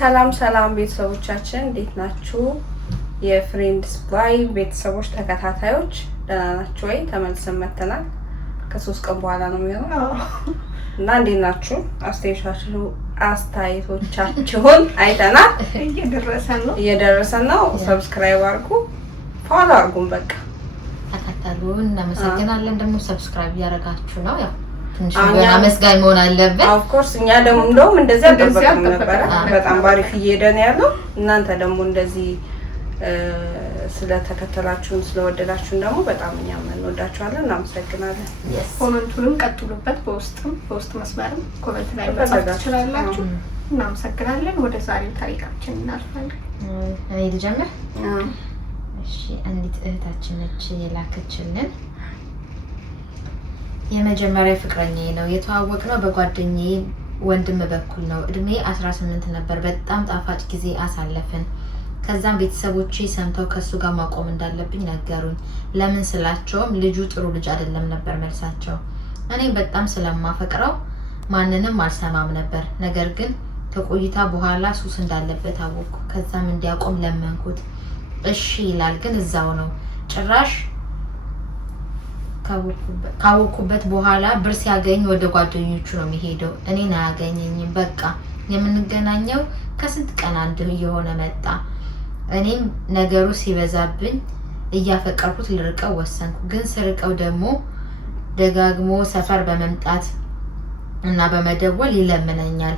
ሰላም ቤተሰቦቻችን እንዴት ናችሁ? የፍሬንድስ ባይ ቤተሰቦች ተከታታዮች ደህና ናችሁ ወይ? ተመልሰን መተናል። ከ3 ቀን በኋላ ነው የሚሆነው እና እንዴት ናችሁ? አስተያየቶቻችሁን አይተናል። እየደረሰን ነው። ሰብስክራይብ አድርጉ፣ ፎሎ አድርጉን። በቃ ተከታተሉን። እናመሰግናለን። ደግሞ ሰብስክራይብ ያደረጋችሁ ነው ያው ትንሽ ገና መስጋኝ መሆን አለበት። ኦፍ ኮርስ እኛ ደግሞ እንደውም እንደዚህ አልጠበቅንም ነበር። በጣም ባሪፍ እየሄደ ነው ያለው። እናንተ ደግሞ እንደዚህ ስለተከተላችሁን ስለወደዳችሁን ደግሞ በጣም እኛም እንወዳችኋለን። እናመሰግናለን። ኮሜንቱንም ቀጥሉበት። በውስጥ መስመርም ኮሜንት ላይ መጻፍ ትችላላችሁ። እናመሰግናለን። ወደ ዛሬው ታሪካችን እናልፋለን። እኔ ልጀምር። እሺ፣ አንዲት እህታችን ነች የላከችልን። የመጀመሪያ ፍቅረኛዬ ነው። የተዋወቅነው በጓደኛዬ ወንድም በኩል ነው። እድሜ 18 ነበር። በጣም ጣፋጭ ጊዜ አሳለፍን። ከዛም ቤተሰቦቼ ሰምተው ከሱ ጋር ማቆም እንዳለብኝ ነገሩኝ። ለምን ስላቸውም ልጁ ጥሩ ልጅ አይደለም ነበር መልሳቸው። እኔም በጣም ስለማፈቅረው ማንንም አልሰማም ነበር። ነገር ግን ከቆይታ በኋላ ሱስ እንዳለበት አወቅኩ። ከዛም እንዲያቆም ለመንኩት። እሺ ይላል፣ ግን እዛው ነው። ጭራሽ ካወኩበት በኋላ ብር ሲያገኝ ወደ ጓደኞቹ ነው የሚሄደው። እኔን አያገኘኝም። በቃ የምንገናኘው ከስንት ቀን አንድ እየሆነ መጣ። እኔም ነገሩ ሲበዛብኝ እያፈቀርኩት ልርቀው ወሰንኩ። ግን ስርቀው ደግሞ ደጋግሞ ሰፈር በመምጣት እና በመደወል ይለምነኛል።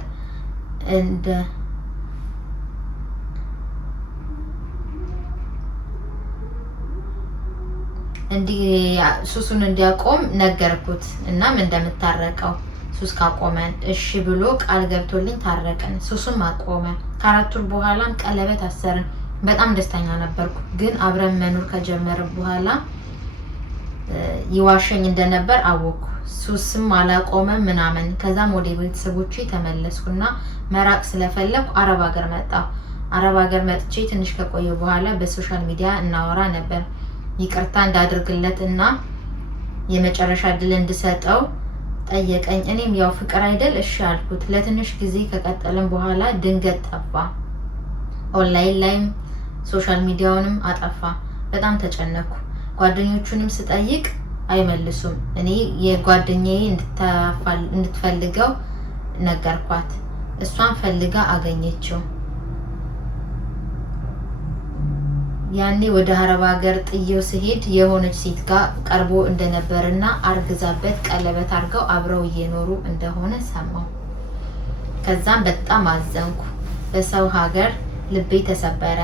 ሱሱን እንዲያቆም ነገርኩት። እናም እንደምታረቀው ሱስ ካቆመን እሺ ብሎ ቃል ገብቶልኝ ታረቀን። ሱሱም አቆመ። ከ4 ወር በኋላም ቀለበት አሰርን። በጣም ደስተኛ ነበርኩ። ግን አብረን መኖር ከጀመርን በኋላ ይዋሸኝ እንደነበር አወቅኩ። ሱስም አላቆመም ምናምን። ከዛም ወደ ቤተሰቦቼ ተመለስኩና መራቅ ስለፈለኩ አረብ ሀገር መጣሁ። አረብ ሀገር መጥቼ ትንሽ ከቆየ በኋላ በሶሻል ሚዲያ እናወራ ነበር። ይቅርታ እንዳደርግለት እና የመጨረሻ እድል እንድሰጠው ጠየቀኝ። እኔም ያው ፍቅር አይደል እሺ አልኩት። ለትንሽ ጊዜ ከቀጠልን በኋላ ድንገት ጠፋ። ኦንላይን ላይም ሶሻል ሚዲያውንም አጠፋ። በጣም ተጨነኩ። ጓደኞቹንም ስጠይቅ አይመልሱም። እኔ የጓደኛዬ እንድትፈልገው ነገርኳት። እሷን ፈልጋ አገኘችው። ያኔ ወደ አረብ ሀገር ጥዬው ሲሄድ የሆነች ሴት ጋር ቀርቦ እንደነበርና አርግዛበት ቀለበት አድርገው አብረው እየኖሩ እንደሆነ ሰማሁ። ከዛም በጣም አዘንኩ። በሰው ሀገር ልቤ ተሰበረ።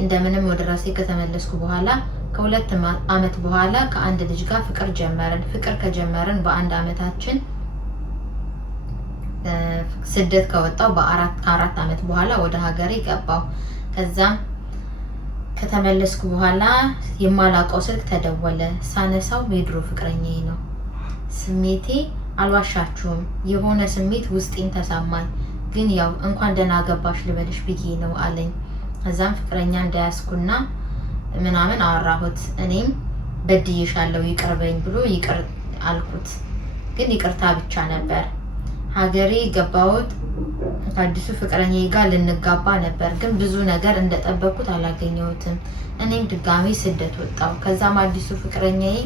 እንደምንም ወደ ራሴ ከተመለስኩ በኋላ ከ2 አመት በኋላ ከአንድ ልጅ ጋር ፍቅር ጀመርን። ፍቅር ከጀመርን በ1 አመታችን ስደት ከወጣው ከ4 አመት በኋላ ወደ ሀገሬ ገባሁ። ከዛም ከተመለስኩ በኋላ የማላውቀው ስልክ ተደወለ። ሳነሳው የድሮ ፍቅረኛዬ ነው። ስሜቴ አልዋሻችሁም፣ የሆነ ስሜት ውስጤን ተሰማኝ። ግን ያው እንኳን ደህና ገባሽ ልበልሽ ብዬ ነው አለኝ። ከዛም ፍቅረኛ እንዳያስኩና ምናምን አወራሁት። እኔም በድዬሻለሁ ይቅርበኝ ብሎ ይቅር አልኩት። ግን ይቅርታ ብቻ ነበር። ሀገሬ ገባሁት። አዲሱ ፍቅረኛዬ ጋር ልንጋባ ነበር። ግን ብዙ ነገር እንደጠበቅኩት አላገኘሁትም። እኔም ድጋሚ ስደት ወጣሁ። ከዛም አዲሱ ፍቅረኛዬ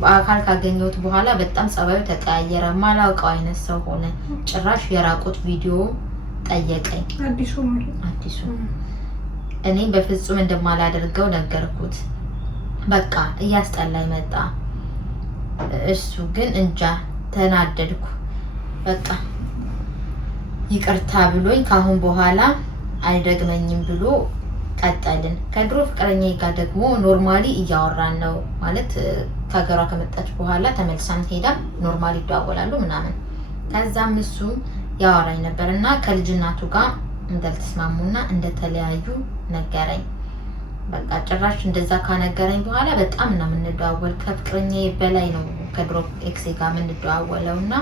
በአካል ካገኘሁት በኋላ በጣም ጸባዩ ተቀያየረ። ማላውቀው አይነት ሰው ሆነ። ጭራሽ የራቁት ቪዲዮ ጠየቀኝ። አዲሱ እኔም በፍጹም እንደማላደርገው ነገርኩት። በቃ እያስጠላኝ መጣ። እሱ ግን እንጃ ተናደድኩ። በቃ ይቅርታ ብሎኝ ካሁን በኋላ አይደግመኝም ብሎ ቀጠልን። ከድሮ ፍቅረኛዬ ጋር ደግሞ ኖርማሊ እያወራን ነው። ማለት ከሀገሯ ከመጣች በኋላ ተመልሳን ሄዳ ኖርማሊ ይደዋወላሉ ምናምን። ከዛም እሱ ያወራኝ ነበር እና ከልጅናቱ ጋር እንዳልተስማሙና እንደተለያዩ ነገረኝ። በቃ ጭራሽ እንደዛ ካነገረኝ በኋላ በጣም ነው የምንደዋወል። ከፍቅረኛዬ በላይ ነው ከድሮ ኤክሴ ጋር የምንደዋወለው እና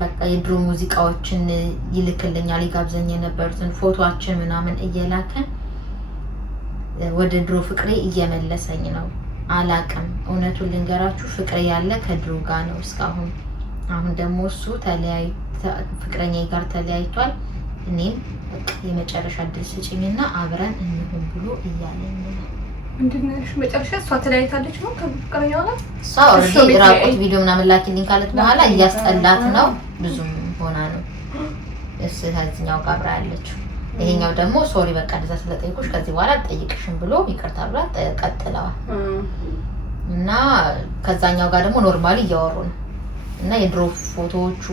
በቃ የድሮ ሙዚቃዎችን ይልክልኛል። ይጋብዘኝ የነበሩትን ፎቶአችን ምናምን እየላከን ወደ ድሮ ፍቅሬ እየመለሰኝ ነው። አላቅም፣ እውነቱን ልንገራችሁ ፍቅሬ ያለ ከድሮ ጋር ነው እስካሁን። አሁን ደግሞ እሱ ፍቅረኛዬ ጋር ተለያይቷል። እኔም የመጨረሻ እድል ስጪኝና አብረን እንሁን ብሎ እያለኝ ነው። እንድንሽ መጨረሻ እሷ ተለያይታለች ነው ከፍቅረኛዋ ጋር። እሷ ኦልሬዲ ራቆት ቪዲዮ ምናምን ላኪልኝ ካለት በኋላ እያስጠላት ነው። ብዙም ሆና ነው እሱ ከዚህኛው ጋር አብራ ያለችው። ይሄኛው ደግሞ ሶሪ በቃ እንደዛ ስለጠይቁሽ ከዚህ በኋላ አልጠይቅሽም ብሎ ይቅርታ ብላ ቀጥለዋል። እና ከዛኛው ጋር ደግሞ ኖርማሊ እያወሩ ነው እና የድሮ ፎቶዎቹ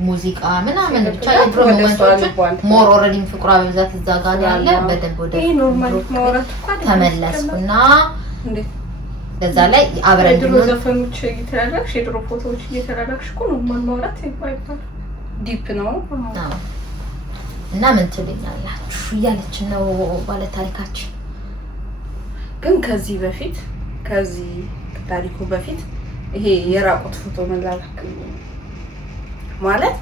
ሙዚቃ ምናምን ብቻ የድሮ ሞመንቶች ሞር ኦልሬዲ ፍቅሯ በብዛት እዛ ጋር ያለ በደንብ ወደ ኖርማሊ ማውራት ተመለስኩና በዛ ላይ አብረን ድሮ ዘፈኖች እየተላላክሽ የድሮ ፎቶዎች እየተላላክሽ እኮ ኖርማል ማውራት ይባላል። ዲፕ ነው። እና ምን ትልኛላችሁ እያለች ነው ባለ ታሪካችን። ግን ከዚህ ታሪኩ በፊት ይሄ የራቆት ፎቶ መላላክ ማለት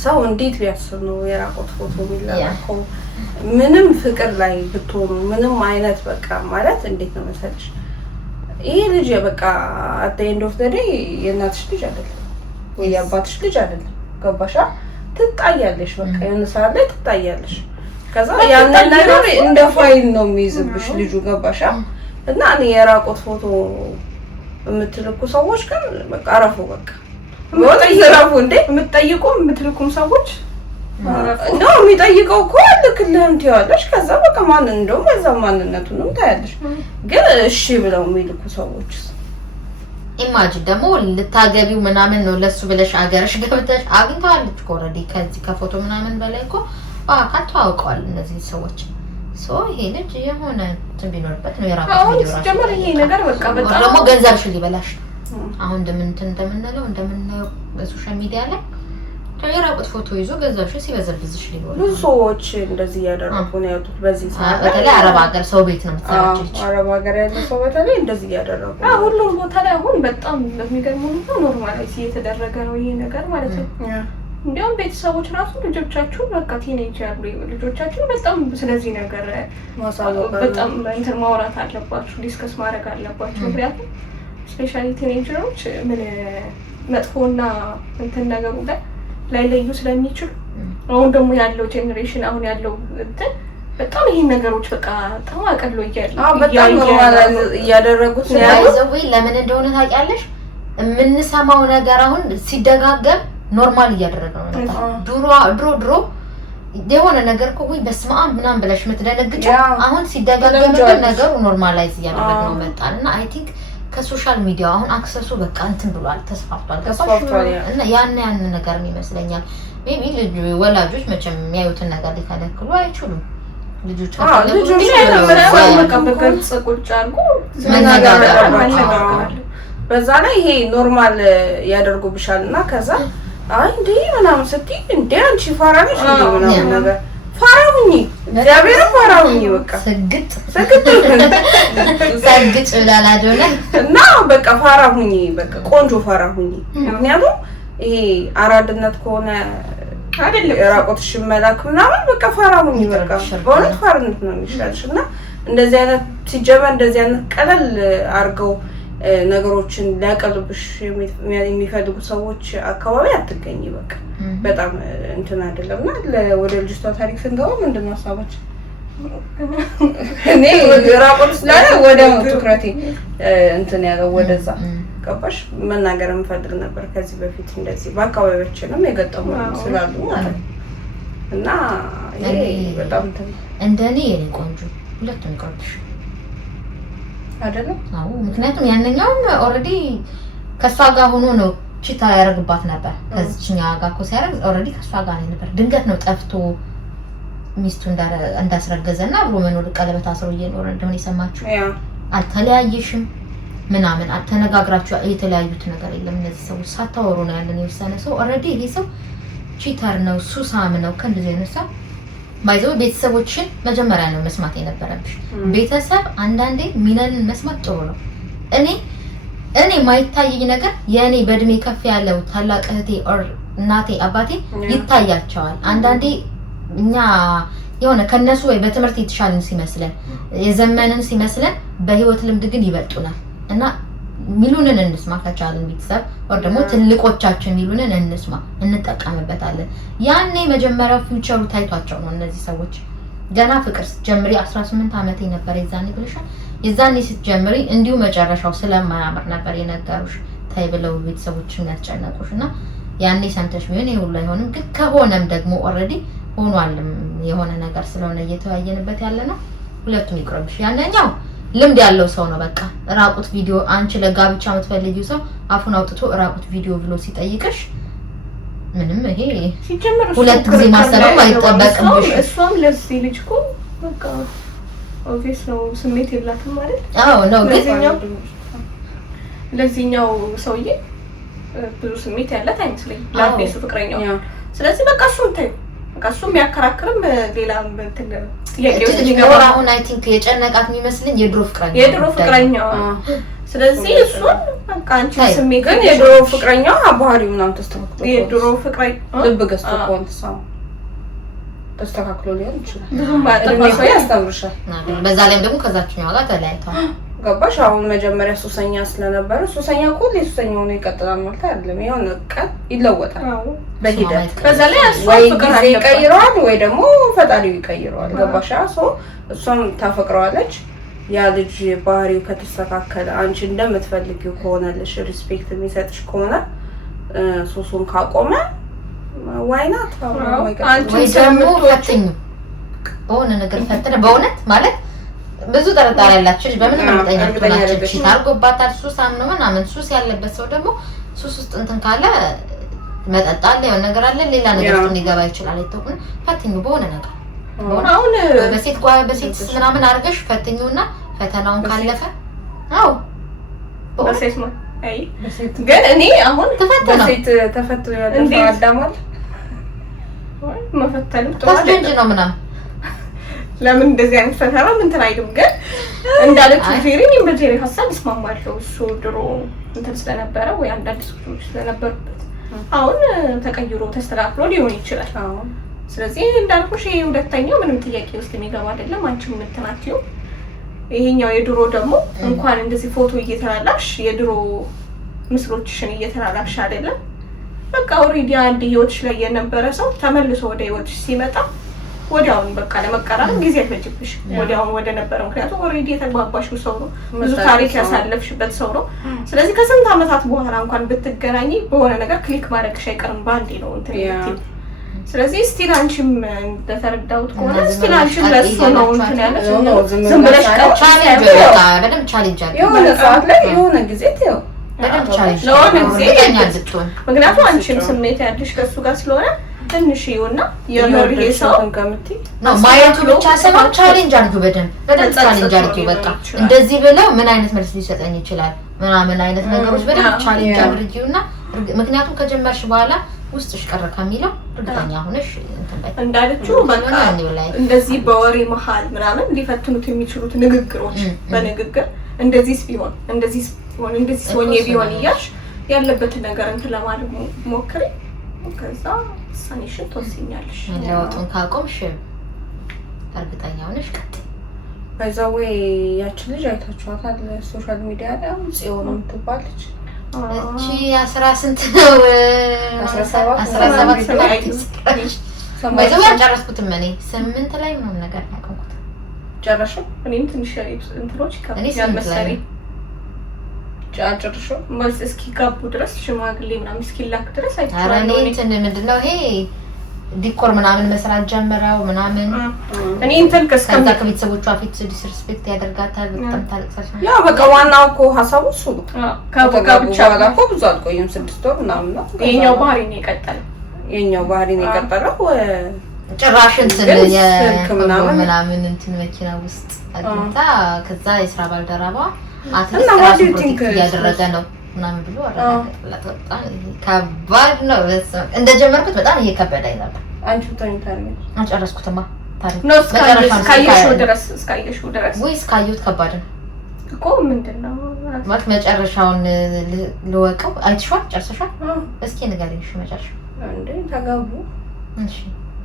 ሰው እንዴት ቢያስብ ነው የራቆት ፎቶ የሚላላከው? ምንም ፍቅር ላይ ብትሆኑ ምንም አይነት በቃ ማለት እንዴት ነው መሰለሽ ይሄ ልጅ በቃ at the end of the day የእናትሽ ልጅ አይደለም ወይ የአባትሽ ልጅ አይደለም። ገባሻ? ትጣያለሽ በቃ የሆነ ሰዓት ላይ ትጣያለሽ። ከዛ ያን ነገር እንደ ፋይል ነው የሚይዝብሽ ልጁ። ገባሻ? እና እኔ የራቆት ፎቶ የምትልኩ ሰዎች ግን በቃ አረፉ በቃ ወጣ ይዘራፉ እንዴ የምትጠይቁ የምትልኩም ሰዎች ነው የሚጠይቀው እኮ ልክልህም ትያለሽ። ከዛ በቃ ማን እንደው በዛ ማንነቱንም ታያለሽ። ግን እሺ ብለው የሚልኩ ሰዎች ኢማጂን ደግሞ ልታገቢው ምናምን ነው ለሱ ብለሽ አገርሽ ገብተሽ አግኝተዋለች እኮ ኦልሬዲ ከዚህ ከፎቶ ምናምን በላይ እኮ በአካል ተዋውቀዋል እነዚህ ሰዎች። ሶ ይሄ ልጅ የሆነ እንትን ቢኖርበት ነው የራቆት ቪዲዮ ራሱ ጀመረ ይሄ ነገር በቃ በጣም ደግሞ ገንዘብሽን ሊበላሽ አሁን እንደምንለው በሶሻል ሚዲያ ላይ የራቆት ፎቶ ይዞ ገንዘብሽን ሲበዘብዝሽ ሊሆን ብዙ ሰዎች እንደዚህ ያደረጉ ነው ያሉት። በዚህ ሰዓት በተለይ አረብ ሀገር ሰው ቤት ነው የምትሰራው ልጅ አረብ ሀገር ያለ ሰው በተለይ እንደዚህ ያደረጉ ሁሉም ቦታ ላይ አሁን በጣም በሚገርም ሁኔታ ኖርማላይዝ እየተደረገ ነው ይሄ ነገር ማለት ነው። እንዲያውም ቤተሰቦች ራሱ ልጆቻችሁን በቃ ቲኔጅ ያሉ ልጆቻችሁን በጣም ስለዚህ ነገር በጣም እንትን ማውራት አለባችሁ፣ ዲስከስ ማድረግ አለባችሁ። ምክንያቱም ስፔሻሊ ቲኔጀሮች ምን መጥፎና እንትን ነገሩ ላይ ለዩ ስለሚችሉ አሁን ደግሞ ያለው ጄኔሬሽን አሁን ያለው እንትን በጣም ይሄን ነገሮች በቃ በጣም አቀሎ በጣም ኖርማል እያደረጉት ነው ያለው። ወይ ለምን እንደሆነ ታውቂያለሽ? የምንሰማው ነገር አሁን ሲደጋገም ኖርማል እያደረገው ነው። ድሮ የሆነ ነገር እኮ ወይ በስመ አብ ምናምን ብለሽ የምትደነግጪው አሁን ሲደጋገም ነገሩ ኖርማላይዝ እያደረገው መጣና አይ ቲንክ ከሶሻል ሚዲያ አሁን አክሰሱ በቃ እንትን ብሏል፣ ተስፋፍቷል። እና ያን ነገር ይመስለኛል ሜቢ ልጅ ወላጆች መቼም የሚያዩትን ነገር ሊከለክሉ አይችሉም። ልጆች በዛ ላይ ይሄ ኖርማል ያደርጉብሻል እና ከዛ አይ እንዴ ምናምን ስትይ እንዴ አንቺ ፋራ ነሽ እንዴ ምናምን ነገር ፋራውኝ እግዚአብሔር ፋራውኝ በቃ ሰግጥ ብላላጆለ እና በቃ ፋራውኝ በቃ ቆንጆ ፋራውኝ። ምክንያቱም ይሄ አራድነት ከሆነ አይደለም ራቆትሽ መላክ ምናምን በቃ ፋራውኝ በቃ በእውነት ፋርነት ነው የሚሻልሽ። እና እንደዚህ አይነት ሲጀመር እንደዚህ አይነት ቀለል አድርገው ነገሮችን ሊያቀልብሽ የሚፈልጉ ሰዎች አካባቢ አትገኝ። በቃ በጣም እንትን አይደለም። እና ወደ ልጅቷ ታሪክ ስንገባ ምንድነው ሀሳቦች እኔ ራቆት ስላለ ወደ ትኩረቴ እንትን ያለው ወደዛ ገባሽ መናገር የምፈልግ ነበር ከዚህ በፊት እንደዚህ በአካባቢያችንም የገጠሙ ስላሉ ማለት ነው። እና ይሄ በጣም እንደኔ የኔ ቆንጆ ሁለቱም ይቆርጥሽ አይደለም? አዎ ምክንያቱም ያንኛውም ኦልሬዲ ከሷ ጋር ሆኖ ነው ቺታ ያደርግባት ነበር። ከዚህኛ ጋር እኮ ሲያደርግ ኦልሬዲ ከሷ ጋር ነበር። ድንገት ነው ጠፍቶ ሚስቱ እንዳስረገዘና አብሮ መኖር ቀለበት አስሮ እየኖረ እንደሆነ የሰማችሁ። አልተለያየሽም ምናምን አልተነጋግራችሁ የተለያዩት ነገር የለም። እነዚህ ሰዎች ሳታወሩ ነው ያለን የወሰነ ሰው ኦልሬዲ ይሄ ሰው ቺተር ነው ሱሳም ነው ከእንደዚህ አይነት ሰው ባይዘው ቤተሰቦችን መጀመሪያ ነው መስማት የነበረብሽ። ቤተሰብ አንዳንዴ ሚነንን መስማት ጥሩ ነው። እኔ ማይታየኝ ነገር የኔ በእድሜ ከፍ ያለው ታላቅ እህቴ ኦር እናቴ አባቴ ይታያቸዋል። አንዳንዴ እኛ የሆነ ከነሱ ወይ በትምህርት የተሻለን ሲመስለን የዘመንን ሲመስለን በህይወት ልምድ ግን ይበልጡናል። እና ሚሉንን እንስማ ከቻልን ቤተሰብ ወር ደግሞ ትልቆቻችን ሚሉንን እንስማ እንጠቀምበታለን። ያኔ መጀመሪያው ፊውቸሩ ታይቷቸው ነው እነዚህ ሰዎች ገና ፍቅር ስትጀምሪ 18 ዓመቴ ነበር የዛኔ ብለሻል። የዛኔ ስትጀምሪ እንዲሁ መጨረሻው ስለማያምር ነበር የነገሩሽ ታይ ብለው ቤተሰቦችን ያስጨነቁሽና ያኔ ሰምተሽ ቢሆን ይሁን አይሆንም ግን ከሆነም ደግሞ ኦሬዲ ሆኗልም የሆነ ነገር ስለሆነ እየተወያየንበት ያለ ነው። ሁለቱም ይቅርብሽ። ያንኛው ልምድ ያለው ሰው ነው በቃ ራቁት ቪዲዮ አንቺ ለጋብቻ የምትፈልጊው ሰው አፉን አውጥቶ ራቁት ቪዲዮ ብሎ ሲጠይቅሽ ምንም ይሄ ሲጀምር ሁለት ጊዜ ማሰራው አይጠበቅብሽ። እሷም ለዚህ ልጅ እኮ በቃ ኦብቪየስ ነው ስሜት የላትም ማለት አዎ ነው ለዚህኛው ሰውዬ ብዙ ስሜት ያላት አይመስለኝም ለአዲሱ ፍቅረኛው። ስለዚህ በቃ እሱን ተይው በቃ እሱም ያከራክርም ሌላ እንትን ጥያቄው ስለሚገባ አሁን አይ ቲንክ የጨነቃት የሚመስልኝ የድሮ ፍቅረኛው ስለዚህ እሱን በቃ አንቺ ስሜት ግን የድሮ ፍቅረኛው አባሪው ምናምን ተስተካክሎ የድሮ ፍቅረኛው ልብ ገዝቶ ቆንሳው ተስተካክሎ ሊሆን ይችላል ብዙም ባጠፋው ያስተምርሻል። በዛ ላይም ደግሞ ከዛችኛው ጋር ተለያይቷል። ገባሽ? አሁን መጀመሪያ ሱሰኛ ስለነበረ ሱሰኛ እኮ ለሱሰኛ ሆኖ ይቀጥላል ማለት አይደለም። የሆነ ቀን ይለወጣል በሂደት። በዛ ላይ ወይ ጊዜ ይቀይረዋል ወይ ደግሞ ፈጣሪው ይቀይረዋል። ገባሽ? እሷም ታፈቅረዋለች። ያ ልጅ ባህሪው ከተስተካከለ አንቺ እንደምትፈልጊው ከሆነልሽ ሪስፔክት የሚሰጥሽ ከሆነ ሱሱን ካቆመ ዋይናት አንቺ ደግሞ ፈትኙ በሆነ ነገር ፈትነ በእውነት ማለት ብዙ ጥርጣሬ ያላችሁ በምን እርግጠኛ ናችሁ? እቺ ታርጎባታል ሱስ አምኖ ምናምን ሱስ ያለበት ሰው ደግሞ ሱስ ውስጥ እንትን ካለ መጠጥ አለ የሆነ ነገር አለ ሌላ ነገር ውስጥ ሊገባ ይችላል። አይተውም ፈትኙ በሆነ ነገር አሁን በሴት ምናምን አድርገሽ ፈትኙና ፈተናውን ካለፈ አዎ በሴት ነው አይ ግን እኔ አሁን በሴት ተፈትኖ ያለው አዳማል መፈተን ታስጀንጅ ነው ምናምን ለምን እንደዚህ አይነት ፈተና እንትን አይደለም። ግን እንዳለችው ጄሪን በጄሪ ሀሳብ እስማማለሁ። እሱ ድሮ እንትን ስለነበረ ወይ አንዳንድ ሰዎች ስለነበሩበት አሁን ተቀይሮ ተስተካክሎ ሊሆን ይችላል። ስለዚህ እንዳልኩሽ ይሄ ሁለተኛው ምንም ጥያቄ ውስጥ የሚገባ አይደለም። አንቺም እንትናችሁ ይሄኛው የድሮ ደግሞ እንኳን እንደዚህ ፎቶ እየተላላሽ የድሮ ምስሎችሽን እየተላላሽ አይደለም በቃ ኦሬዲ አንድ ህይወትሽ ላይ የነበረ ሰው ተመልሶ ወደ ህይወትሽ ሲመጣ ወዲያውን በቃ ለመቀራረብ ጊዜ አይፈጅብሽ ወዲያውን ወደ ነበረ። ምክንያቱም ኦሬዲ የተግባባሽው ሰው ነው ብዙ ታሪክ ያሳለፍሽበት ሰው ነው። ስለዚህ ከስንት ዓመታት በኋላ እንኳን ብትገናኚ በሆነ ነገር ክሊክ ማድረግሽ አይቀርም ባንዴ ነው እንትን ይልቲ። ስለዚህ ስቲል አንቺም እንደተረዳሁት ከሆነ ስቲል አንቺም ለሱ ነው እንትን ያለሽ ዝም ብለሽ ቻሌንጅ በቃ በደም ቻሌንጅ አለ የሆነ ሰዓት ላይ የሆነ ጊዜ ተው በደም ቻሌንጅ ለሆነ ጊዜ እንድትሆን ምክንያቱም አንቺም ስሜት ያለሽ ከሱ ጋር ስለሆነ ትንሽ ይውና የኖር ይሄ ሰው ነው ማየቱ ብቻ ሳይሆን ቻሌንጅ አድርጊው በደም ቻሌንጅ አድርጊው በቃ እንደዚህ ብለው ምን አይነት መልስ ሊሰጠኝ ይችላል ምናምን አይነት ነገሮች በደም ቻሌንጅ አድርጊውና ምክንያቱም ከጀመርሽ በኋላ ውስጥሽ ቀረ ከሚለው እርግጠኛ ሆነሽ እንትን በይ እንዳለችው በቃ እንደዚህ በወሬ መሃል ምናምን ሊፈትኑት የሚችሉት ንግግሮች በንግግር እንደዚህ ቢሆን እንደዚህ ሆኜ ቢሆን እያልሽ ያለበትን ነገር እንትን ለማድረግ ሞክሪ። ከዛ ሳኒሽን ተወስኛለሽ ለውጡን ካቆምሽ እርግጠኛ ሆነሽ ቀጥይ። በዛው ያቺ ልጅ አይታችኋታል ሶሻል ሚዲያ ላይ ጽዮን የምትባለች እቺ 10 ስንት ነው 17 ጨረስኩትም እኔ 8 ላይ ምንም ነገር ያቆምኩት ጨረሽው። እኔም ትንሽ እንትኖች ከያል መሰለኝ ጨርሽው ማለት እስኪ ጋቡ ድረስ ሽማግሌ ምናምን እስኪላክ ድረስ አይቻልም። ኧረ እኔ እንትን ምንድነው ይሄ ዲኮር ምናምን መስራት ጀመረው ምናምን እኔ እንትን ከዛ ከቤተሰቦቿ ፊት ዲስሪስፔክት ያደርጋታል በጣም ታለቅሳለች። ያው በቃ ዋናው እኮ ሀሳቡ እሱ ነው። ከጋብቻ በኋላ እኮ ብዙ አልቆየም 6 ወር ምናምን ነው። የኛው ባህሪ ነው የቀጠለው ጭራሽ እንትን ምናምን እንትን መኪና ውስጥ አግኝታ ከዛ የስራ ባልደረባ አትሊስት እያደረገ ነው ምናምን ብሎ አረጋግጥላት። በጣም ከባድ ነው። እንደጀመርኩት በጣም እየከበደኝ ነበር። አንቺ ተኝታለሽ? አልጨረስኩትማ ታሪክ ነው እስካየሽው ድረስ ወይስ ካየሁት ከባድ ነው እኮ ምንድነው ማለት መጨረሻውን ልወቀው። አይተሽዋል? ጨርሰሻል? እስኪ ንገሪኝ መጨረሻው። እንዴ ተጋቡ? እሺ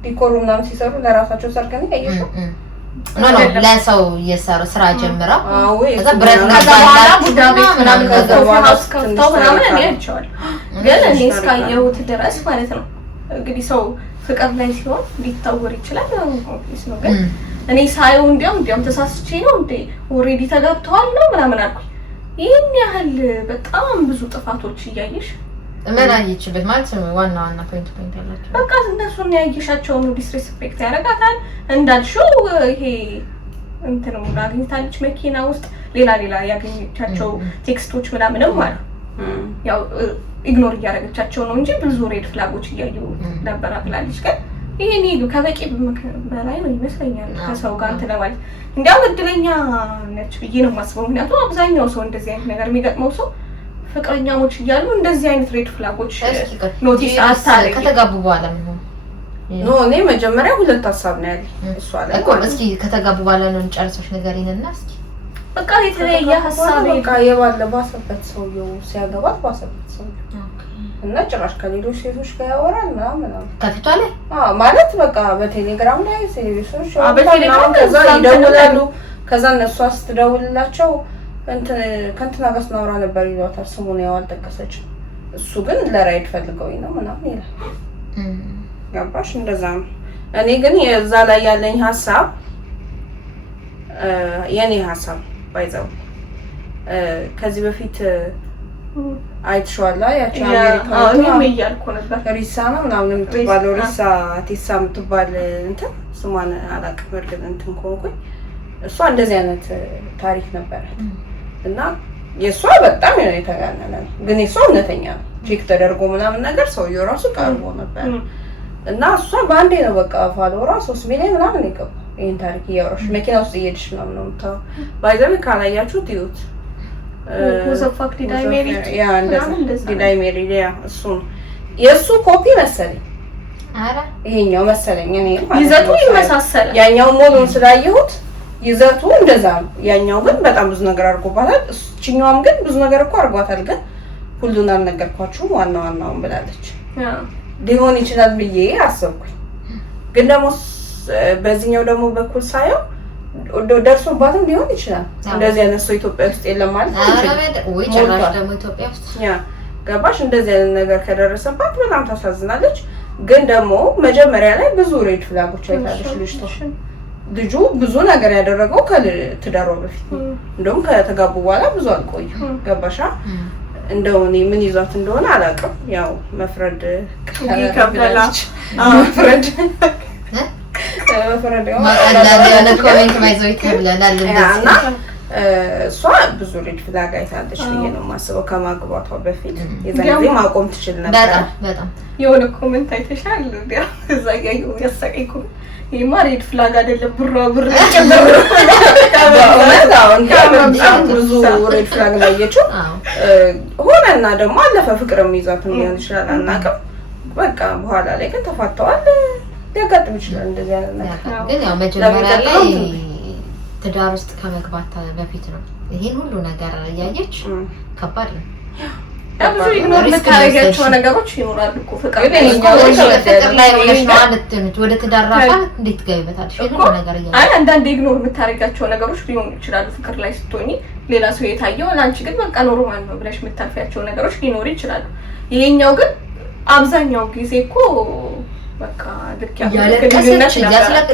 ዲኮሩ ምናምን ሲሰሩ ለራሳቸው ሰርግ ነው ያየሽው? ለሰው እየሰሩ ስራ ጀምረው ከዛ ብረት በኋላ ቡዳ ቤት ምናምን ከፍተው ምናምን እኔ አይቼዋለሁ። ግን እኔ እስካየሁት ድረስ ማለት ነው እንግዲህ ሰው ፍቅር ላይ ሲሆን ሊታወር ይችላል ኦፊስ ነው። ግን እኔ ሳየው እንዲያውም ተሳስቼ ነው እንዴ ኦሬዲ ተጋብተዋል ነው ምናምን አልኩኝ። ይሄን ያህል በጣም ብዙ ጥፋቶች እያየሽ ምን አየችበት ማለት ነው? ዋና ፖይንት ያላቸው በቃ እነሱን ያየሻቸው ነው ዲስሬስፔክት ያደርጋታል እንዳልሽው። ይሄ እንትን ነው አግኝታለች መኪና ውስጥ ሌላ ያገኘቻቸው ቴክስቶች ምናምንም አሉ። ያው ኢግኖር እያደረገቻቸው ነው እንጂ ብዙ ሬድ ፍላጎች እያዩ ነበር አብላለች። ግን ይሄኔ ከበቂ በላይ ነው ይመስለኛል ከሰው ጋር እንትን ለማለት። እንዲያውም እድለኛ ነች ብዬ ነው የማስበው። ምክንያቱም አብዛኛው ሰው እንደዚህ አይነት ነገር የሚገጥመው ሰው ፍቅረኛሞች እያሉ እንደዚህ አይነት ሬድ ፍላጎች ኖቲስ አታረጊ። ከተጋቡ በኋላ ምን ነው? እኔ መጀመሪያ ሁለት ሀሳብ ነው ያለኝ እሷ ላይ እኮ። እስኪ ከተጋቡ በኋላ ነው እንጨርሰሽ ነገሪንና እስኪ በቃ የተለየ ሀሳብ በቃ የባለ ባሰበት ሰውየው ሲያገባት ባሰበት ሰውየው እና ጭራሽ ከሌሎች ሴቶች ጋር ያወራል ምናምን ከፊቷ ላይ ማለት በቃ በቴሌግራም ላይ ሴቶች ከዛ ይደውላሉ። ከዛ እነሷ ስትደውልላቸው ከእንትና ጋር ስናወራ ነበር ይሏታል። ስሙን ያው አልጠቀሰችም። እሱ ግን ለራይድ ፈልገውኝ ነው ምናምን ይላል። ገባሽ? እንደዛ ነው። እኔ ግን የዛ ላይ ያለኝ ሀሳብ የኔ ሀሳብ ባይዘው ከዚህ በፊት አይተሽዋል ያቺ አሜሪካን ሪሳ ነው ምናምን የምትባለው ሪሳ ቲሳ የምትባል እንትን ስሟን አላውቅም እርግጥ እንትን ኮንኩኝ። እሷ እንደዚህ አይነት ታሪክ ነበራት እና የእሷ በጣም የተጋነነ ነው። ግን የእሷ እውነተኛ ነው ቼክ ተደርጎ ምናምን ነገር ሰውየው ራሱ ቀርቦ ነበር እና እሷ በአንዴ ነው በቃ ፋሎራ 3 ሚሊዮን ምናምን የገባው። ይሄን ታሪክ እያወራሽ መኪና ውስጥ እየሄድሽ ምናምን ነው የምታወራው። ባይዘው ካላያችሁት ይዩት። ዲዳይ ሜሪ እሱ የእሱ ኮፒ መሰለኝ። ይሄኛው መሰለኝ እኔ ይዘቱ ይመሳሰላል። ያኛው ሞዱን ስላየሁት ይዘቱ እንደዛ ነው። ያኛው ግን በጣም ብዙ ነገር አድርጎባታል። እችኛዋም ግን ብዙ ነገር እኮ አድርጓታል። ግን ሁሉን አልነገርኳችሁም ዋናውን ብላለች። ሊሆን ይችላል ብዬ አሰብኩኝ። ግን ደግሞ በዚህኛው ደግሞ በኩል ሳየው ደርሶባትም ሊሆን ይችላል። እንደዚህ አይነት ሰው ኢትዮጵያ ውስጥ የለም ማለት ወይ ጭራሽ ደግሞ ኢትዮጵያ ውስጥ ገባሽ? እንደዚህ አይነት ነገር ከደረሰባት በጣም ታሳዝናለች። ግን ደግሞ መጀመሪያ ላይ ብዙ ሬድ ፍላጎች አይታለች ልጁ ብዙ ነገር ያደረገው ከትዳሯ በፊት ነው። እንደውም ከተጋቡ በኋላ ብዙ አልቆዩ። ገባሻ? እንደው እኔ ምን ይዟት እንደሆነ አላውቅም። ያው መፍረድ ይከብዳላች። መፍረድ እሷ ብዙ ሬድ ፍላግ አይታለች ብዬ ነው የማስበው። ከማግባቷ በፊት የዛን ጊዜ ማቆም ትችል ነበር። በጣም የሆነ ኮሜንት አይተሻል? እዛ ያየው ያሳቀኝ ኮሜንት ይሄማ ሬድ ፍላግ አይደለም ብር ይጨምር ብዙ ሬድ ፍላግ ላየችው ሆነና ደግሞ አለፈ። ፍቅርም ይዟት ሊሆን ይችላል አናውቅም። በቃ በኋላ ላይ ግን ተፋተዋል። ሊያጋጥም ይችላል እንደዚህ አይነት ነገር። ግን ያው መጀመሪያ ላይ ትዳር ውስጥ ከመግባት በፊት ነው ይሄን ሁሉ ነገር እያየች ከባድ ነው። ብዙ ኢግኖር የምታረጋቸው ነገሮች ይኖራሉ እኮ ፍቅር ላይ ሆነሽ ነው አልተምት ወደ ትዳር ራፋ እንዴት ትገቢበታለሽ? ይሄን ነገር እያየች አንዳንዴ ኢግኖር የምታረጋቸው ነገሮች ሊሆኑ ይችላሉ ፍቅር ላይ ስትሆኚ። ሌላ ሰው የታየው አንቺ ግን በቃ ኖርማል ነው ብለሽ የምታልፊያቸው ነገሮች ሊኖሩ ይችላሉ። ይሄኛው ግን አብዛኛው ጊዜ እኮ በቃ እያለቀሰች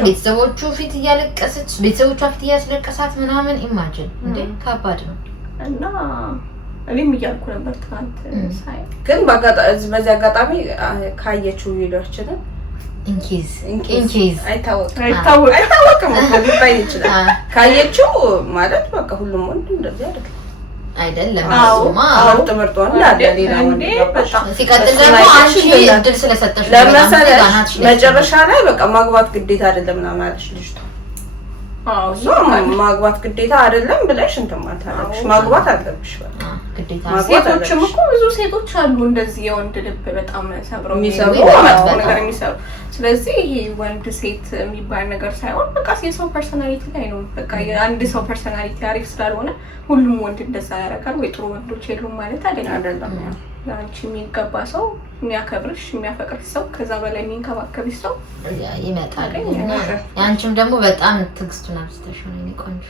ቤተሰቦቹ ፊት እያለቀሰች ቤተሰቦቿ ፊት እያስለቀሳት ምናምን ኢማጂን እንዴ ከባድ ነው። እና እኔም እያልኩ ነበር ትናንት ሳይ ግን በዚህ አጋጣሚ ካየችው ቪዲዮአችንን ኢንኬዝ አይታወቅም ሊባል ይችላል። ካየችው ማለት በቃ ሁሉም ወንድ እንደዚህ አይደለም አይደለም። አሁን ትምህርቷ እንዳለ ሌላ ወንድ ሲቀጥል ደግሞ አንቺ እድል ስለሰጠሽ ለመሰለሽ መጨረሻ ላይ በቃ ማግባት ግዴታ አይደለም ምናምን አለሽ ልጅቷ። ማግባት ግዴታ አይደለም ብለሽ እንትን ማለት አለብሽ። ማግባት አለብሽ በቃ ግዴታ። ሴቶችም እኮ ብዙ ሴቶች አሉ እንደዚህ የወንድ ልብ በጣም ሰብረው የሚሰሩ። ስለዚህ ይሄ ወንድ ሴት የሚባል ነገር ሳይሆን በቃ የሰው ፐርሰናሊቲ ላይ ነው። በቃ የአንድ ሰው ፐርሰናሊቲ አሪፍ ስላልሆነ ሁሉም ወንድ እንደዛ ያደርጋል ወይ ጥሩ ወንዶች የሉም ማለት አይደለም። አንቺ የሚገባ ሰው የሚያከብርሽ የሚያፈቅርሽ ሰው ከዛ በላይ የሚንከባከብሽ ሰው ይመጣል። ያንቺም ደግሞ በጣም ትዕግስቱን አብዝተሽ ነው የኔ ቆንጆ።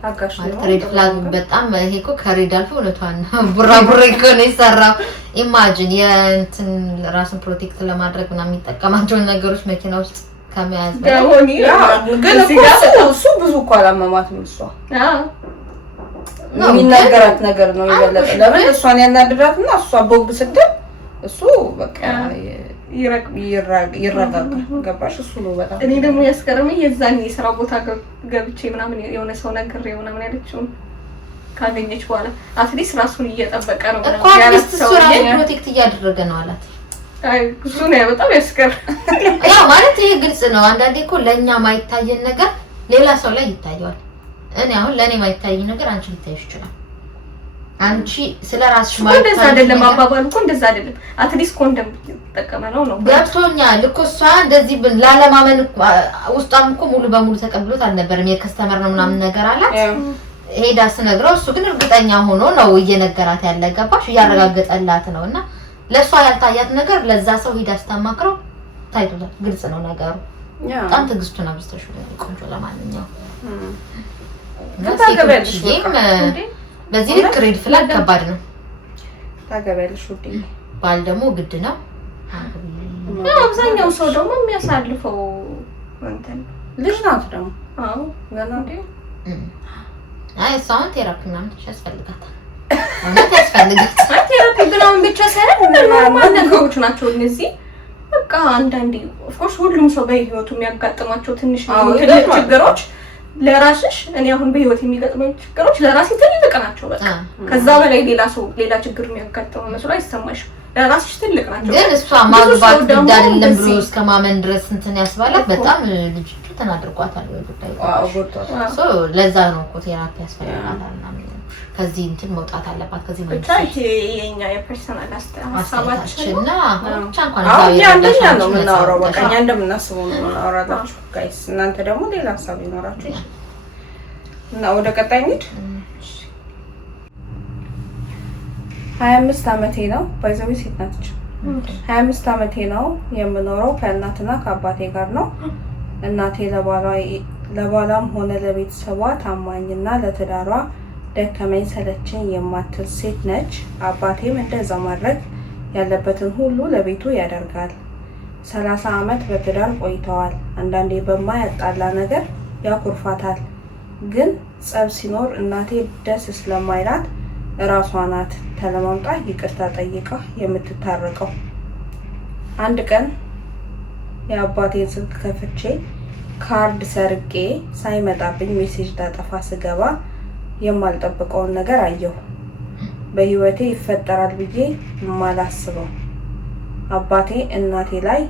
ታጋሽ ነው። ሬድ ፍላግ በጣም ይሄ እኮ ከሬድ አልፎ እውነቷን ነው። ቡራቡሬ እኮ ነው የሰራው። ኢማጂን የእንትን ራስን ፕሮቴክት ለማድረግ ምናምን የሚጠቀማቸውን ነገሮች መኪና ውስጥ ከመያዝ ደሆኒ ግን እሱ ብዙ እኮ አላመማትም። እሷ የሚናገራት ነገር ነው የበለጠ ለምን እሷን ያናድራትና እሷ ቦግ ስትል እሱ በቃ ይረጋጋል። ገባሽ? እሱ ነው በጣም እኔ ደግሞ ያስገረመኝ የዛን የስራ ቦታ ገብቼ ምናምን የሆነ ሰው ነግሬ ምናምን ያለችው ካገኘች በኋላ አትሊስት ራሱን እየጠበቀ ነው እኮ አትሊስት እሱ ራሱን ፕሮቴክት እያደረገ ነው አላት። አይ እሱ ነው በጣም ያስገርም። ያው ማለት ይሄ ግልጽ ነው። አንዳንዴ እኮ ለኛ ማይታየን ነገር ሌላ ሰው ላይ ይታያል። እኔ አሁን ለኔ ማይታይ ነገር አንቺ ልታይሽ ይችላል። አንቺ ስለራስሽ ማለት እንደዛ አይደለም። አባባሉ እኮ እንደዛ አይደለም። አትሊስት ኮንደም ተጠቀመ ነው ገብቶኛል እኮ እሷ እንደዚህ ላለማመን ውስጧም እኮ ሙሉ በሙሉ ተቀብሎት አልነበረም። የከስተመር ነው ምናምን ነገር አላት። ሄዳ ስነግረው እሱ ግን እርግጠኛ ሆኖ ነው እየነገራት ያለ። ገባሽ? እያረጋገጠላት ነውና ለሷ ያልታያት ነገር ለዛ ሰው ሄዳ ስታማክረው ታይቶታል። ግልጽ ነው ነገሩ። በጣም ትዕግስቱን አብዝተሽ ቆንጆ። ለማንኛውም በዚህ ልክ ሬድ ፍላግ ከባድ ነው። ታገቢያለሽ ውዴ። ባል ደግሞ ግድ ነው። አብዛኛው ሰው ደግሞ የሚያሳልፈው እንትን ልጅ ናት ደግሞ። አዎ ገና አይ እሷን ቴራፒ ምናምን ያስፈልጋታል። ማለት ያስፈልጋታል። ቴራፒ ግን ብቻ ሳይሆን ኖርማል ነገሮች ናቸው እነዚህ። በቃ አንዳንዴ ኦፍ ኮርስ ሁሉም ሰው በህይወቱ የሚያጋጥማቸው ትንሽ ችግሮች ለራስሽ እኔ አሁን በህይወት የሚገጥመኝ ችግሮች ለራሴ ትልቅ ናቸው። በቃ ከዛ በላይ ሌላ ችግር የሚያጋጥመው መስሎ አይሰማሽም። ለራስሽ ትልቅ ናቸው። ግን እሷ ማግባት ግድ አይደለም ብሎ እስከማመን ድረስ እንትን ያስባላት በጣም ልጅ ተናድርጓታል ወይ ጉዳይ ሶ ለዛ ነው እኮ ቴራፒ ያስፈልጋታል እና ከዚህ እንትን መውጣት አለባት። ከዚህ ብቻ የኛ የፐርሰናል ሀሳባችን እና ብቻ እንኳን አንደኛ ነው የምናወራው። በቃ እኛ እንደምናስበው ነው የምናወራላችሁ ጋይስ። እናንተ ደግሞ ሌላ ሀሳብ ይኖራችሁ እና ወደ ቀጣይ እንሂድ። 25 ዓመቴ ነው። ባይዘው ሴት ናት። 25 ዓመቴ ነው። የምኖረው ከእናትና ከአባቴ ጋር ነው። እናቴ ለባሏም ሆነ ለቤተሰቧ ታማኝና ለትዳሯ ደከመኝ ሰለቸኝ የማትል ሴት ነች። አባቴም እንደዛ ማድረግ ያለበትን ሁሉ ለቤቱ ያደርጋል። 30 ዓመት በትዳር ቆይተዋል። አንዳንዴ በማያጣላ ነገር ያኮርፋታል። ግን ጸብ ሲኖር እናቴ ደስ ስለማይላት እራሷ ናት ተለማምጣ ይቅርታ ጠይቃ የምትታረቀው። አንድ ቀን የአባቴን ስልክ ከፍቼ ካርድ ሰርቄ ሳይመጣብኝ ሜሴጅ ላጠፋ ስገባ የማልጠብቀውን ነገር አየሁ። በህይወቴ ይፈጠራል ብዬ የማላስበው። አባቴ እናቴ ላይ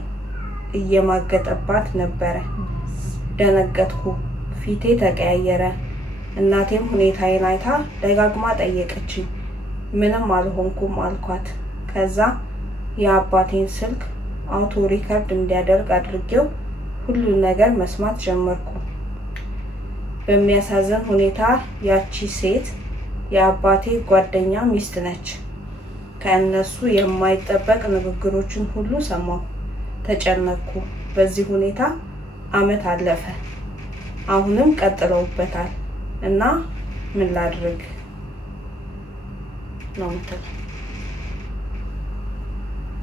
እየማገጠባት ነበረ። ደነገጥኩ። ፊቴ ተቀያየረ። እናቴም ሁኔታዬን አይታ ደጋግማ ጠየቀችኝ። ምንም አልሆንኩም አልኳት። ከዛ የአባቴን ስልክ አውቶ ሪከርድ እንዲያደርግ አድርጌው ሁሉን ነገር መስማት ጀመርኩ። በሚያሳዝን ሁኔታ ያቺ ሴት የአባቴ ጓደኛ ሚስት ነች። ከእነሱ የማይጠበቅ ንግግሮችን ሁሉ ሰማሁ። ተጨነቅኩ። በዚህ ሁኔታ አመት አለፈ። አሁንም ቀጥለውበታል እና ምን ላድርግ ነው የምትለው።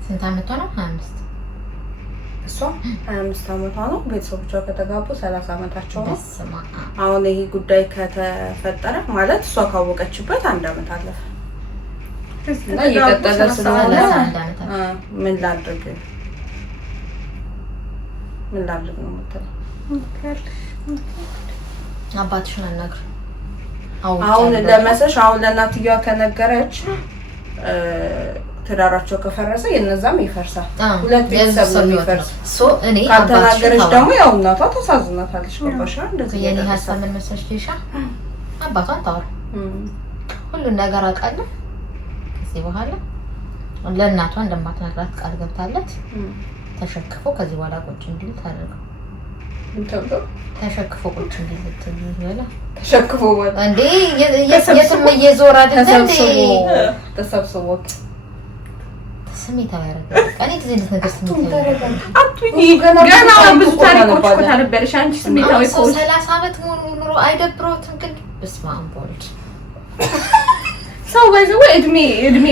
ስንት አመቷ ነው? 25 እሷ 25 አመቷ ነው። ቤተሰቦቿ ከተጋቡ 30 አመታቸው ነው። አሁን ይሄ ጉዳይ ከተፈጠረ ማለት እሷ ካወቀችበት 1 አመት አለፈ እና እየቀጠለ ስለሆነ ምን ላድርግ ነው የምትለው። አባትሽን አናግር። አሁን ለመሰሽ አሁን ለእናትየዋ ከነገረች ትዳራቸው ከፈረሰ የነዛም ይፈርሳል። ሁለት ቤተሰብ ነው የሚፈርስ። እኔ ካልተናገረች ደግሞ ያው እናቷ ተሳዝናታለች። ገባሽ? እንደዚህ የኔ ሀሳብ ምን መሰለሽ ሊሻ አባቷን ታወራ ሁሉን ነገር አውቃለሁ። ከዚህ በኋላ ለእናቷ እንደማትነግራት ቃል ገብታለት ተሸክፎ ከዚህ በኋላ ቁጭ እንዲል ታደርገው። ተሸክፎ ቁጭ እንዲልትል ይበላ ተሸክፎ ወጣ እንዴ የትም እየዞረ አይደል ተሰብስቦ ስሜታዊ ያደርጋል። እኔ እንደዚህ አይነት ነገር ስሜታዊ ገና ብዙ ታሪኮች እኮ ታነበርሽ አንቺ ስሜታዊ እኮ 30 ዓመት ሙሉ ኑሮ አይደብሮትም? ግን በስመ አብ ወልድ ሰው ባይዘው እድሜ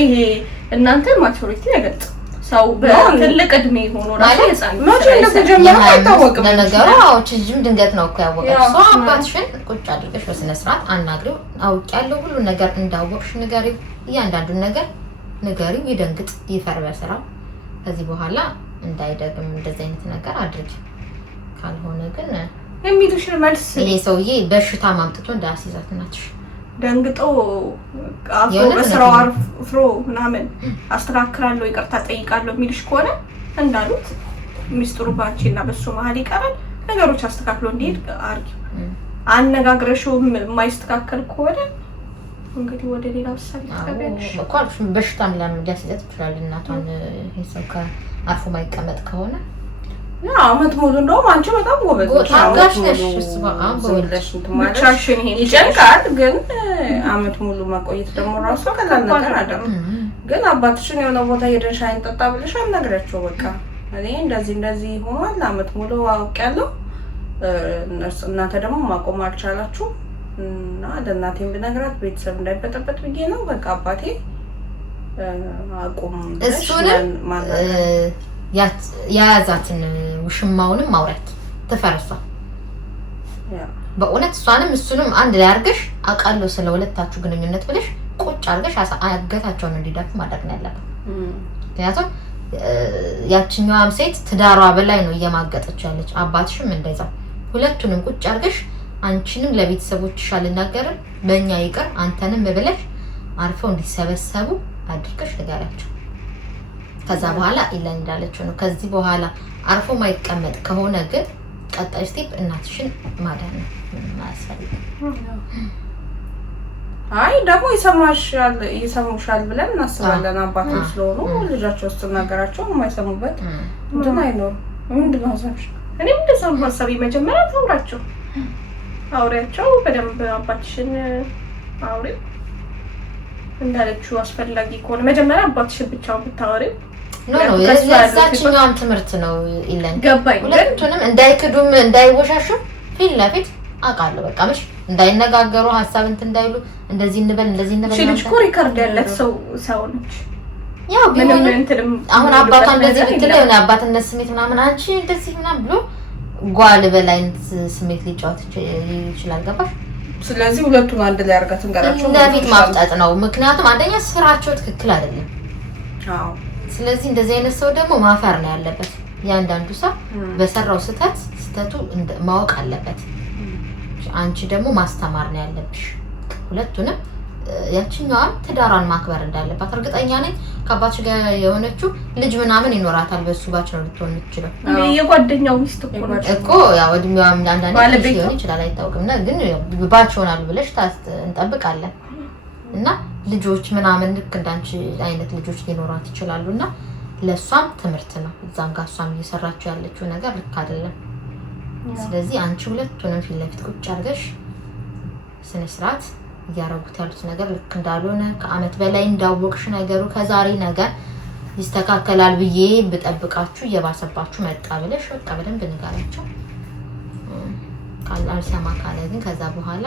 እናንተ ማቹሪቲ አይገልጽ ሰው በትልቅ እድሜ ሆኖ ራሱ ህፃን ነው አይታወቅም። ለነገሩ አውጪጅም ድንገት ነው እኮ ያወቀው። ሰው አባትሽን ቁጭ አድርገሽ በስነ ስርዓት አናግሪው። አውቄያለሁ ሁሉ ነገር እንዳወቅሽ ንገሪው። እያንዳንዱን ነገር ንገሪው። ይደንግጥ ይፈር በስራው። ከዚህ በኋላ እንዳይደግም እንደዚህ አይነት ነገር አድርጊ። ካልሆነ ግን የሚሉሽን መልስ ይሄ ሰውዬ በሽታ ማምጥቶ እንዳያስይዛት እናትሽ ደንግጦ አፍሮ በስራው አፍሮ ምናምን አስተካክላለሁ ይቅርታ ጠይቃለሁ የሚልሽ ከሆነ እንዳሉት ሚስጥሩ ባንቺና በሱ መሀል ይቀራል። ነገሮች አስተካክሎ እንዲሄድ አርጊ። አነጋግረሽው የማይስተካከል ከሆነ እንግዲህ ወደ ሌላ ውሳኔ ተቀበልሽ። እኮ በሽታም ለምን ሊያስይዛት ይችላል እናቷን። ይሄ ሰው ከአርፎ ማይቀመጥ ከሆነ አመት ሙሉ እንደውም አንቺ በጣም ጎበዝ ታጋሽ ነሽ። እስማ ጎበዝ ብቻሽን ይጨንቃል። ግን አመት ሙሉ መቆየት ደግሞ ራሱ ቀላል ነገር አይደለም። ግን አባትሽን የሆነ ቦታ ሄደን ሻይ እንጠጣ ብለሽ አናግራቸው። በቃ እኔ እንደዚህ ሆኗል አመት ሙሉ አውቄያለሁ። እናንተ ደግሞ ማቆም አልቻላችሁ እና ለእናቴም ብነግራት ቤተሰብ እንዳይበጠበጥ ብዬ ነው። በቃ አባቴ አቁም እሱንም ያያዛትን ውሽማውንም ማውራት ተፈርሷ። በእውነት እሷንም እሱንም አንድ ላይ አድርገሽ አቃለው ስለ ሁለታችሁ ግንኙነት ብለሽ ቁጭ አድርገሽ አገታቸውን እንዲደፍ ማድረግ ነው ያለበት። ምክንያቱም ያችኛዋም ሴት ትዳሯ በላይ ነው እየማገጠች ያለች፣ አባትሽም እንደዛ። ሁለቱንም ቁጭ አድርገሽ አንቺንም ለቤተሰቦችሽ አልናገርም በእኛ ይቅር አንተንም ብለሽ አርፈው እንዲሰበሰቡ አድርገሽ ንገሪያቸው። ከዛ በኋላ ኢላን እንዳለችው ነው። ከዚህ በኋላ አርፎ ማይቀመጥ ከሆነ ግን ቀጣይ ስቴፕ እናትሽን ማዳን ነው ማስፈልግ። አይ ደግሞ ይሰሙሻል ብለን እናስባለን። አባቶች ስለሆኑ ልጃቸው ስትናገራቸው የማይሰሙበት እንትን አይኖርም። ምንድን ነው ሀሳብሽ? እኔም እንደዛ ነው ሀሳቤ። መጀመሪያ አውሪያቸው በደንብ አባትሽን አውሪው እንዳለችው አስፈላጊ ከሆነ መጀመሪያ አባትሽን ብቻውን ብታወሪው ነው የዛችኛውን ትምህርት ነው ኢላን ገባኝ። ሁለቱንም እንዳይክዱም እንዳይወሻሹም ፊት ለፊት አውቃለሁ። በቃ ምሽ እንዳይነጋገሩ ሀሳብ እንትን እንዳይሉ እንደዚህ እንበል እሺ። ልጅ እኮ ሪከርድ ያላት ሰው ነች። ያው ቢሆንም አሁን አባቷ እንደዚህ ብትል የሆነ አባትነት ስሜት ምናምን አንቺ እንደዚህ ምናምን ብሎ ጓል በላይ ስሜት ሊጫወት ይችላል። ገባሽ? ስለዚህ ሁለቱን አንድ ላይ አድርጋት እንገራቸው ለፊት ማፍጣት ነው። ምክንያቱም አንደኛ ስራቸው ትክክል አይደለም። አዎ። ስለዚህ እንደዚህ አይነት ሰው ደግሞ ማፈር ነው ያለበት። ያንዳንዱ ሰው በሰራው ስህተቱ ማወቅ አለበት። አንቺ ደግሞ ማስተማር ነው ያለብሽ። ሁለቱንም ያቺኛዋን ትዳሯን ማክበር እንዳለባት እርግጠኛ ነኝ። ከአባትሽ ጋር የሆነችው ልጅ ምናምን ይኖራታል። በሱ ባች ነው ልትሆን የምትችለው። የጓደኛው ሚስት እኮ ያው እድሜዋም አንዳንዴ ሊሆን ይችላል አይታወቅም። ግን ባች ሆናል ብለሽ እንጠብቃለን። እና ልጆች ምናምን ልክ እንዳንቺ አይነት ልጆች ሊኖራት ይችላሉና ለሷም ትምህርት ነው። እዛም ጋር እሷም እየሰራችው ያለችው ነገር ልክ አይደለም። ስለዚህ አንቺ ሁለቱንም ፊት ለፊት ቁጭ አድርገሽ ስነ ስርዓት እያረጉት ያሉት ነገር ልክ እንዳልሆነ ከአመት በላይ እንዳወቅሽ ነገሩ ከዛሬ ነገር ይስተካከላል ብዬ ብጠብቃችሁ እየባሰባችሁ መጣ ብለሽ በቃ በደንብ ንገራቸው። አልሰማ ካለ ግን ከዛ በኋላ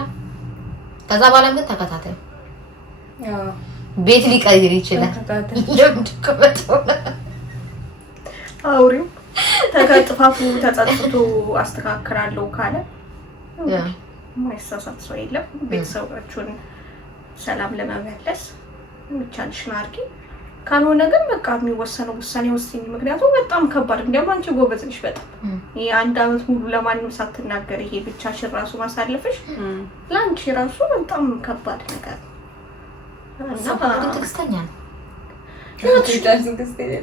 ግን ተከታተዩ። ቤት ሊቀይር ይችላል። አውሪው ተከጥፋቱ ተጸጽቶ አስተካክራለሁ ካለ ማይሳሳት ሰው የለም። ቤተሰቦቹን ሰላም ለመመለስ ምቻልሽን አድርጊ። ካልሆነ ግን በቃ የሚወሰነው ውሳኔ ወስኝ። ምክንያቱም በጣም ከባድ እንደም አንቺ ጎበዝ ነሽ በጣም ይሄ አንድ አመት ሙሉ ለማንም ሳትናገር ይሄ ብቻሽን ራሱ ማሳለፍሽ ለአንቺ ራሱ በጣም ከባድ ነገር ነው። ግን ትዕግስተኛ ነው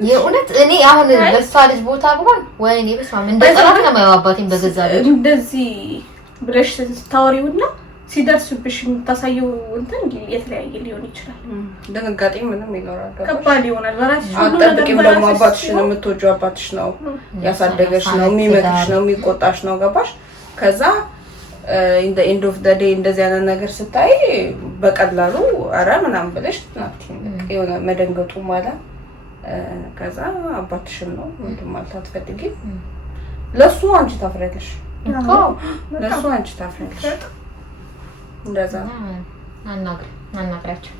የእውነት። እኔ አሁን በሷ ልጅ ቦታ ብሆን ወይኔ በስመ አብ እንደዛ ነው የማየው አባቴን በገዛ ልጅ እንደዚህ ብለሽ ስታወሪውና ሲደርስብሽ የምታሳየው እንትን የተለያየ ሊሆን ይችላል። ድንጋጤ ምንም ይኖራል፣ ከባድ ይሆናል። በራስሽ ሁሉ አጠብቂም ደግሞ አባትሽን የምትወጂው አባትሽ ነው፣ ያሳደገሽ ነው፣ የሚመክርሽ ነው፣ የሚቆጣሽ ነው። ገባሽ? ከዛ ኢን ዘ ኤንድ ኦፍ ዘ ዴይ እንደዚህ አይነት ነገር ስታይ በቀላሉ አረ ምናምን ብለሽ የሆነ መደንገጡ ማለት ከዛ አባትሽን ነው ምንም ማለት አትፈልጊም። ለሱ አንቺ ታፍሪያለሽ እኮ ለሱ አንቺ ታፍሪያለሽ። እንደዛ አናግራቸው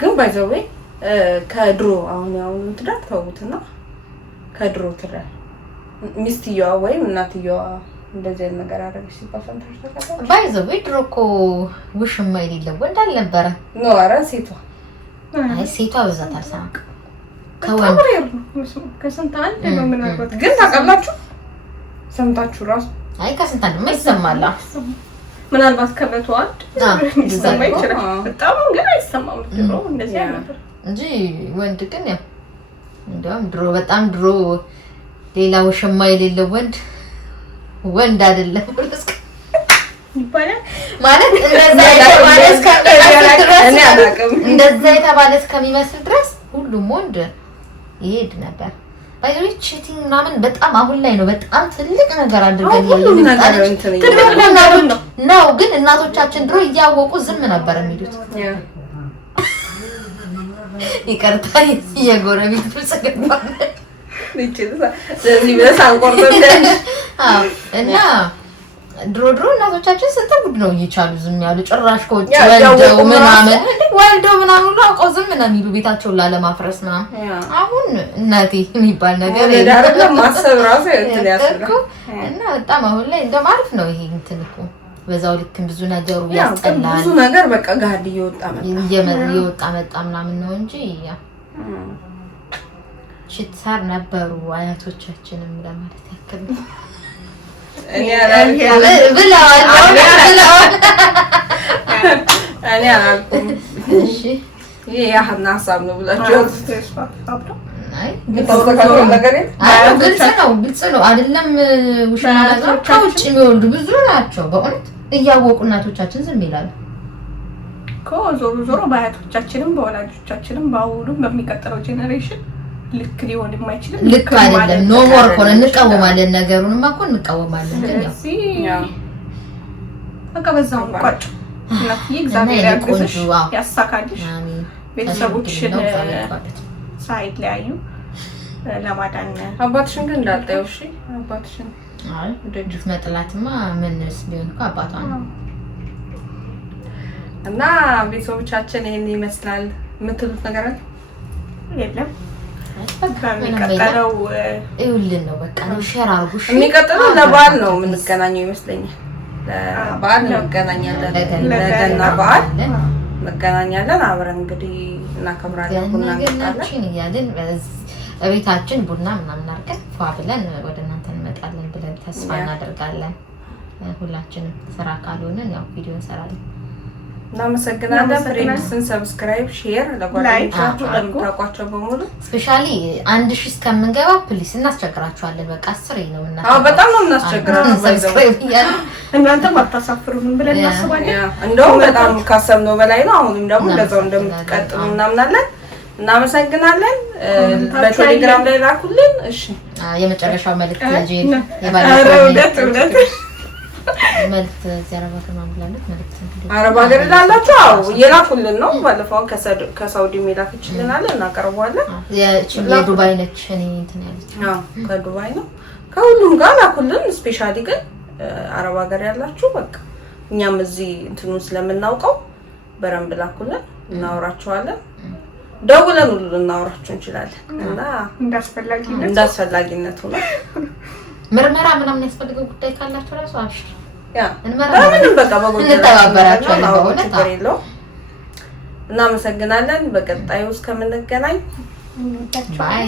ግን ባይዘዌ ከድሮ አሁን ትዳር ተውትና ከድሮ ትዳር ሚስትየዋ ወይም እናትየዋ እንደዚህ አይነት ነገር አደረገች ሲባል ሰምተሽ ታውቃለሽ? ባይዘዌ ድሮ እኮ ውሽማ የሌለው ወንድ አልነበረ ነው። ኧረ ሴቷ በዛት አልሰማም። ከስንት አንድ ነው ምናልባት ግን ታውቃላችሁ ሰምታችሁ ራሱ ከስንት አንድ ይሰማል። ምናልባት ከመቶ አንድ ይሰማ ይችላል። በጣም ግን አይሰማም ድሮ እንደዚህ ነበር እንጂ ወንድ ግን ያው እንደውም ድሮ በጣም ድሮ ሌላ ውሽማ የሌለው ወንድ አይደለም ይባላል ማለት እንደዛ የተባለ እስከሚመስል ድረስ ሁሉም ወንድ ይሄድ ነበር። ባይዘው ቺቲንግ ምናምን በጣም አሁን ላይ ነው በጣም ትልቅ ነገር አድርገን ነው። ግን እናቶቻችን ድሮ እያወቁ ዝም ነበር የሚሉት። ይቅርታ የጎረቤት ፍጽግባ ስለዚህ ብለሽ አንቆርጠም እና ድሮ እናቶቻችን ስንት ጉድ ነው እየቻሉ ዝም ያሉ። ጭራሽ ከውጭ ወልደው ምናምን ሁሉ አውቀው ዝም ነው የሚሉ ቤታቸውን ላለማፍረስ ምናምን። አሁን እናቴ የሚባል ነገር የለም ማሰብ ራሱ ያስፈልጋል። እና በጣም አሁን ላይ እንደማርፍ ነው ይሄ እንትን እኮ በዛው ልክ ብዙ ነገሩ ያስጠላል። ብዙ ነገር በቃ ጋር እየወጣ መጣ ምናምን ነው እንጂ ሽትሳር ነበሩ አያቶቻችንም ለማለት ያክል ነው። እኔ አላልኩም። እሺ የያህና ሀሳብ ነው ብላችሁ ግልጽ ነው አይደለም? ውሽማ ነገር ከውጭ የሚወልዱ ብዙ ናቸው በእውነት እያወቁ እናቶቻችን ዝም ይላሉ እኮ። ዞሮ በአያቶቻችንም በወላጆቻችንም በአሁኑም በሚቀጥለው ጄኔሬሽን ልክ ሊሆን የማይችልም። ልክ አይደለም። ኖ ሞር እኮ እንቃወማለን፣ ነገሩንማ እኮ እንቃወማለን። ያው በቃ በዛው እንቋጭ። እናትዬ እግዚአብሔር ያግዝሽ፣ ያሳካልሽ፣ ቤተሰቦችሽን ሳይለያዩ ለማዳን። አባትሽን ግን እንዳልጣዩ እሺ። አባትሽን ደጅት መጥላትማ ምንስ ቢሆን እኮ አባቷ ነው። እና ቤተሰቦቻችን ይሄን ይመስላል። የምትሉት ነገር አለ? የለም የሚቀጥለው ይኸውልን ነው በቃ ነው። ሼር አድርጉ። የሚቀጥለው ለበዓል ነው የምንገናኘው ይመስለኛል። ለበዓል እንገናኛለን። ለገና በዓል እንገናኛለን። አብረን እንግዲህ እናከብራለን። ቡና እናጠጣለን እያልን በቤታችን ቡና ምናምን አድርገን ፏ ብለን ወደ እናንተ እንመጣለን ብለን ተስፋ እናደርጋለን። ሁላችንም ስራ ካልሆነን ያው ቪዲዮ እንሰራለን። እናመሰግናለን። ፍሬንድስን ሰብስክራይብ፣ ሼር ለጓደኞቻችሁ ለምታውቋቸው በሙሉ ስፔሻሊ 1000 እስከምንገባ ፕሊስ እናስቸግራችኋለን። በቃ 10 ነው እናስቸግራችሁ። አዎ በጣም ነው እናስቸግራችሁ። ሰብስክራይብ ይያል እናንተም አታሳፍሩንም ብለን እናስባለን። እንደውም በጣም ካሰብነው በላይ ነው። አሁንም ደግሞ እንደዛው እንደምትቀጥሉ እናምናለን። እናመሰግናለን። በቴሌግራም ላይ ላኩልን። እሺ የመጨረሻው መልእክት ጄል የባለፈው መልእክት ዘረባ ከማምላለት መልእክት አረብ ሀገር ላላችሁ አዎ የላኩልን ነው። ባለፈው ከሳውዲ ሜላክችልን አለ እናቀርበዋለን። የዱባይ ነች እኔ እንትን ያለች ከዱባይ ነው። ከሁሉም ጋር ላኩልን። ስፔሻሊ ግን አረብ ሀገር ያላችሁ በቃ እኛም እዚህ እንትኑን ስለምናውቀው በረንብ ላኩልን፣ እናወራቸዋለን። ደውለን ሁሉ እናወራችሁ እንችላለን እና እንዳስፈላጊነቱ ነው። ምርመራ ምናምን ያስፈልገው ጉዳይ ካላችሁ ራሱ አብሽር ምንም በቃ እንተባበራችኋለን። በእውነት እናመሰግናለን። በቀጣዩ እስከምንገናኝ ባይ